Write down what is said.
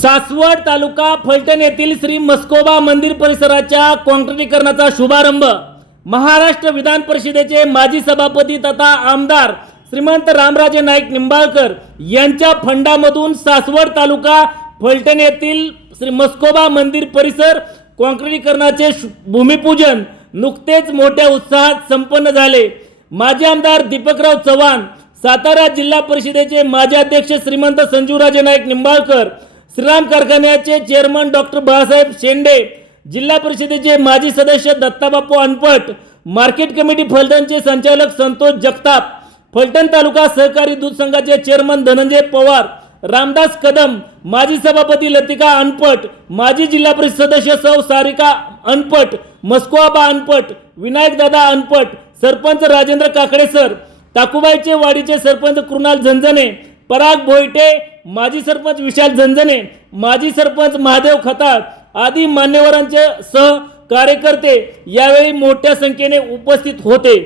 सासवड तालुका फलटण येथील श्री मस्कोबा मंदिर परिसराच्या काँक्रिटीकरणाचा शुभारंभ महाराष्ट्र विधान परिषदेचे माजी सभापती तथा आमदार श्रीमंत रामराजे नाईक निंबाळकर यांच्या फंडामधून सासवड तालुका फलटण येथील श्री मस्कोबा मंदिर परिसर काँक्रिटीकरणाचे भूमिपूजन नुकतेच मोठ्या उत्साहात संपन्न झाले। माजी आमदार दीपकराव चव्हाण, सातारा जिल्हा परिषदेचे माजी अध्यक्ष श्रीमंत संजूराजे नाईक निंबाळकर, श्रीराम कारखान्याचे चेअरमन डॉक्टर बाळासाहेब शेंडे, जिल्हा परिषदेचे माजी सदस्य दत्ताबापू अनपट, मार्केट कमिटी फलटणचे संचालक संतोष जगताप, फलटण तालुका सहकारी दूध संघाचे चेअरमन धनंजय पवार, रामदास कदम, माजी सभापती लतिका अनपट, माजी जिल्हा परिषद सदस्य सौ सारिका अनपट, मस्कोबा अनपट, विनायक दादा अनपट, सरपंच राजेंद्र काकडे सर, ताकुबाईचे वाडीचे सरपंच कृणाल झंझणे, पराग भोईटे, माजी सरपंच विशाल झंझणे, माजी सरपंच महादेव खताळ आदी मान्यवरांचे सह कार्यकर्ते यावेळी मोठ्या संख्येने उपस्थित होते।